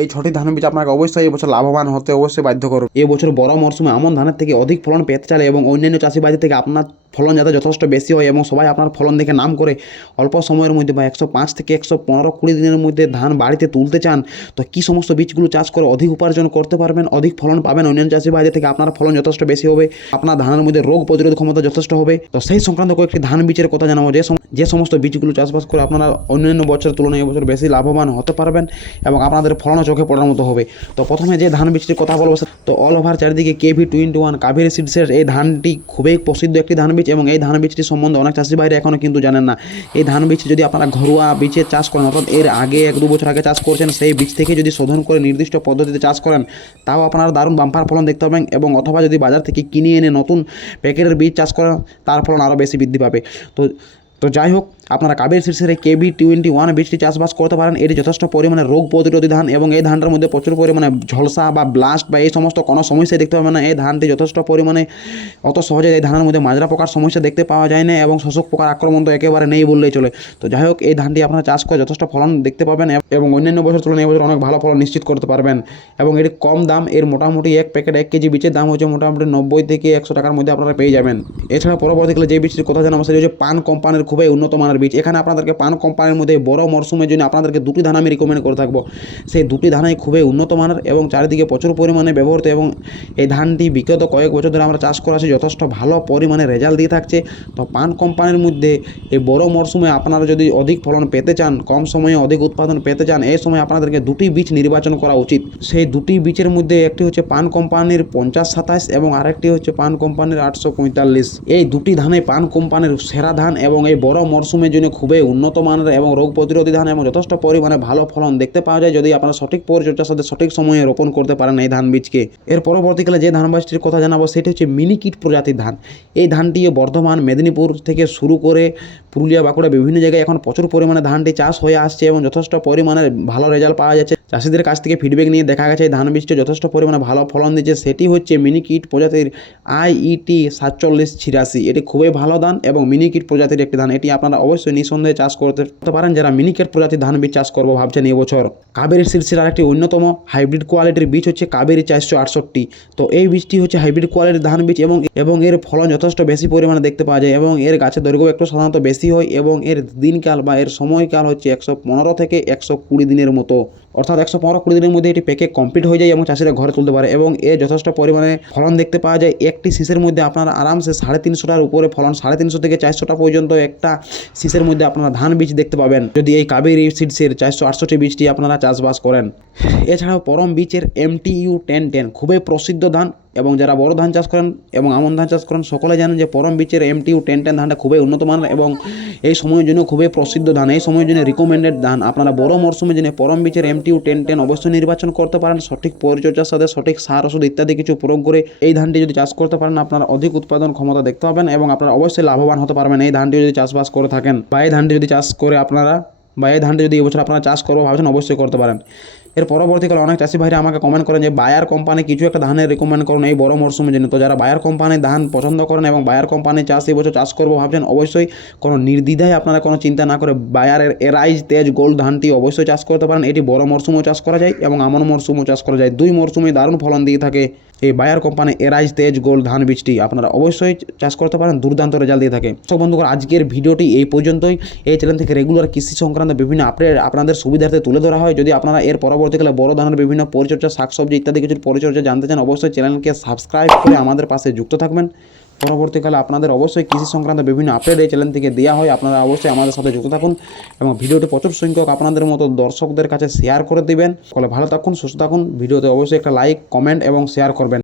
এই 6টি ধান বীজ আপনাকে অবশ্যই এবছর লাভবান হতে অবশ্যই বাধ্য করবে। এবছর বড় মরশুমে আমন ধানের থেকে অধিক ফলন পেতে চাইলে এবং অন্যান্য চাষিবাজি থেকে আপনার ফলন যাতে যথেষ্ট বেশি হয় এবং সবাই আপনার ফলন দেখে নাম করে অল্প সময়ের মধ্যে বা 105 থেকে 115-20 দিনের মধ্যে ধান বাড়িতে তুলতে চান, তো কী সমস্ত বীজগুলো চাষ করে অধিক উপার্জন করতে পারবেন, অধিক ফলন পাবেন অন্যান্য চাষিবাজি থেকে, আপনার ফলন যথেষ্ট বেশি হবে, আপনার ধানের মধ্যে রোগ প্রতিরোধ ক্ষমতা যথেষ্ট হবে, তো সেই সংক্রান্ত কয়েকটি ধান বীজের কথা জানাবো যে সমস্ত বীজগুলো চাষবাস করে আপনারা অন্যান্য বছরের তুলনায় এবছর বেশি লাভবান হতে পারবেন এবং আপনাদের ফলনও চোখে পড়ার মতো হবে। তো প্রথমে যে ধান বীজটির কথা বলবো, তো অল ওভার চারিদিকে KV21 কাবেরী সিডসের এই ধানটি খুবই প্রসিদ্ধ একটি ধান বীজ এবং এই ধান বীজটি সম্বন্ধে অনেক চাষি ভাইরা এখনও কিন্তু জানেন না। এই ধান বীজ যদি আপনারা ঘরোয়া বীজের চাষ করেন, অর্থাৎ এর আগে 1-2 বছর আগে চাষ করছেন, সেই বীজ থেকে যদি শোধন করে নির্দিষ্ট পদ্ধতিতে চাষ করেন, তাও আপনারা দারুণ বাম্পার ফলন দেখতে পাবেন। এবং অথবা যদি বাজার থেকে কিনে এনে নতুন প্যাকেটের বীজ চাষ করেন, তার ফলন আরও বেশি বৃদ্ধি পাবে। তো যাই হোক, আপনারা কাবেরী সিডসের এই KV21 বীজটি চাষবাস করতে পারেন। এটি যথেষ্ট পরিমাণে রোগ প্রতিরোধী ধান এবং এই ধানটার মধ্যে প্রচুর পরিমাণে ঝলসা বা ব্লাস্ট বা এই সমস্ত কোনো সমস্যা দেখতে পাবেন না। এই ধানটি যথেষ্ট পরিমাণে অত সহজে এই ধানের মধ্যে মাজরা পোকার সমস্যা দেখতে পাওয়া যায় না এবং শোষক পোকার আক্রমণ তো একেবারে নেই বললেই চলে। তো যাই হোক, এই ধানটি আপনারা চাষ করে যথেষ্ট ফলন দেখতে পাবেন এবং অন্যান্য বছর তুলনায় এবছর অনেক ভালো ফলন নিশ্চিত করতে পারবেন। এবং এটি কম দাম, এর মোটামুটি এক প্যাকেট 1 কেজি বীজের দাম হচ্ছে মোটামুটি 90 থেকে 100 টাকার মধ্যে আপনারা পেয়ে যাবেন। এছাড়া পরবর্তীকালে যে বীজটির কথা জানাবো সেটি হচ্ছে পান কোম্পানির খুবই উন্নত মানের বীজ। এখানে আপনাদেরকে পান কোম্পানির মধ্যে বড় মরশুমের জন্য আপনাদেরকে 2টি ধান আমি রিকমেন্ড করে থাকবো। সেই 2টি ধানই খুবই উন্নত মানের এবং চারিদিকে প্রচুর পরিমাণে ব্যবহৃত এবং এই ধানটি বিগত কয়েক বছর ধরে আমরা চাষ করে আসছি, যথেষ্ট ভালো পরিমাণে রেজাল্ট দিয়ে থাকছে। তো পান কোম্পানির মধ্যে এই বড় মরশুমে আপনারা যদি অধিক ফলন পেতে চান, কম সময়ে অধিক উৎপাদন পেতে চান, এই সময় আপনাদেরকে 2টি বীজ নির্বাচন করা উচিত। সেই 2টি বীজের মধ্যে একটি হচ্ছে পান কোম্পানির 5027 এবং আরেকটি হচ্ছে পান কোম্পানির 845। এই 2টি ধানে পান কোম্পানির সেরা ধান এবং এই বড় মরশুমের জন্য খুবই উন্নত মানের এবং রোগ প্রতিরোধী ধান এবং যথেষ্ট পরিমাণে ভালো ফলন দেখতে পাওয়া যায় যদি আপনারা সঠিক পরিচর্যার সাথে সঠিক সময়ে রোপণ করতে পারেন এই ধান বীজকে। এর পরবর্তীকালে যে ধান বীজটির কথা জানাবো সেটি হচ্ছে মিনিকিট প্রজাতির ধান। এই ধানটি বর্ধমান, মেদিনীপুর থেকে শুরু করে পুরুলিয়া, বাঁকুড়া বিভিন্ন জায়গায় এখন প্রচুর পরিমাণে ধানটি চাষ হয়ে আসছে এবং যথেষ্ট পরিমাণে ভালো রেজাল্ট পাওয়া যাচ্ছে। চাষিদের কাছ থেকে ফিডব্যাক নিয়ে দেখা গেছে এই ধান বীজটি যথেষ্ট পরিমাণে ভালো ফলন দিচ্ছে। সেটি হচ্ছে মিনিকিট প্রজাতির IET 4786। এটি খুবই ভালো ধান এবং মিনিকিট প্রজাতির একটি ধান। এটি আপনারা অবশ্যই নিঃসন্দেহে চাষ করতে পারেন যারা মিনিকিট প্রজাতির ধান বীজ চাষ করবো ভাবছেন এবছর। কাবেরী সিডসের আরেকটি অন্যতম হাইব্রিড কোয়ালিটির বীজ হচ্ছে কাবেরী 468। তো এই বীজটি হচ্ছে হাইব্রিড কোয়ালিটির ধান বীজ এবং এর ফলন যথেষ্ট বেশি পরিমাণে দেখতে পাওয়া যায় এবং এর গাছের দৈর্ঘ্য একটু সাধারণত বেশি হয় এবং এর দিনকাল বা এর সময়কাল হচ্ছে 115 থেকে 120 দিনের মতো, অর্থাৎ 115-20 দিনের মধ্যে এটি পেকে কমপ্লিট হয়ে যায় এবং চাষিরা ঘরে তুলতে পারে এবং এর যথেষ্ট পরিমাণে ফলন দেখতে পাওয়া যায়। একটি শীষের মধ্যে আপনারা আরামসে 350টার উপরে ফলন, 350 থেকে 400টা পর্যন্ত একটা শীষের মধ্যে আপনারা ধান বীজ দেখতে পাবেন যদি এই কাবেরী সিডসের 468 বীজটি আপনারা চাষবাস করেন। এছাড়াও পরম বীজের MTU 1010 খুবই প্রসিদ্ধ ধান এবং যারা বড় ধান চাষ করেন এবং আমন ধান চাষ করেন সকলে জানেন যে পরম বীজের MTU 1010 ধানটা খুবই উন্নত মানের এবং এই সময়ের জন্য খুবই প্রসিদ্ধ ধান, এই সময়ের জন্য রিকমেন্ডেড ধান। আপনারা বড় মরশুমের জন্য পরম বীজের MTU 1010 অবশ্যই নির্বাচন করতে পারেন। সঠিক পরিচর্যার সাথে সঠিক সার ওষুধ ইত্যাদি কিছু প্রয়োগ করে এই ধানটি যদি চাষ করতে পারেন আপনারা অধিক উৎপাদন ক্ষমতা দেখতে পাবেন এবং আপনারা অবশ্যই লাভবান হতে পারবেন এই ধানটি যদি চাষবাস করে থাকেন বা এই ধানটি যদি চাষ করে আপনারা বা এই ধানটি যদি এবছর আপনারা চাষ করবো ভাবছেন অবশ্যই করতে পারেন। এর পরবর্তীকালে অনেক চাষি ভাইরা আমাকে কমেন্ট করেন যে বায়ার কোম্পানি কিছু একটা ধানের রিকমেন্ড করুন এই বড় মরশুমের জন্য। তো যারা বায়ার কোম্পানির ধান পছন্দ করেন এবং বায়ার কোম্পানির চাষ এই বছর চাষ করবো ভাবছেন অবশ্যই কোনো নির্দ্বিধায় আপনারা কোনো চিন্তা না করে বায়ারের এরাইজ তেজ গোল্ড ধানটি অবশ্যই চাষ করতে পারেন। এটি বড় মরশুমেও চাষ করা যায় এবং আমন মরশুমেও চাষ করা যায়, 2 মরশুমে দারুণ ফলন দিয়ে থাকে। এই বায়ার কোম্পানি এরাইজ তেজ গোল্ড ধান বীজটি আপনারা অবশ্যই চাষ করতে পারেন, দুর্দান্ত রেজাল্ট দিয়ে থাকে। তো বন্ধুরা, আজকের ভিডিওটি এই পর্যন্তই। এই চ্যানেল থেকে রেগুলার কৃষি সংক্রান্ত বিভিন্ন আপডেট আপনাদের সুবিধার্থে তুলে ধরা হয়। যদি আপনারা এর পরবর্তীকালে বড় ধানের বিভিন্ন পরিচর্যা, শাকসবজি ইত্যাদি কিছুর পরিচর্যা জানতে চান অবশ্যই চ্যানেলকে সাবস্ক্রাইব করে আমাদের পাশে যুক্ত থাকবেন। পরবর্তীকালে আপনাদের অবশ্যই কৃষি সংক্রান্ত বিভিন্ন আপডেট এই চ্যানেল থেকে দেওয়া হয়, আপনারা অবশ্যই আমাদের সাথে যুক্ত থাকুন এবং ভিডিওটি প্রচুর সংখ্যক আপনাদের মতো দর্শকদের কাছে শেয়ার করে দিবেন। ফলে ভালো থাকুন, সুস্থ থাকুন। ভিডিওতে অবশ্যই একটা লাইক, কমেন্ট এবং শেয়ার করবেন।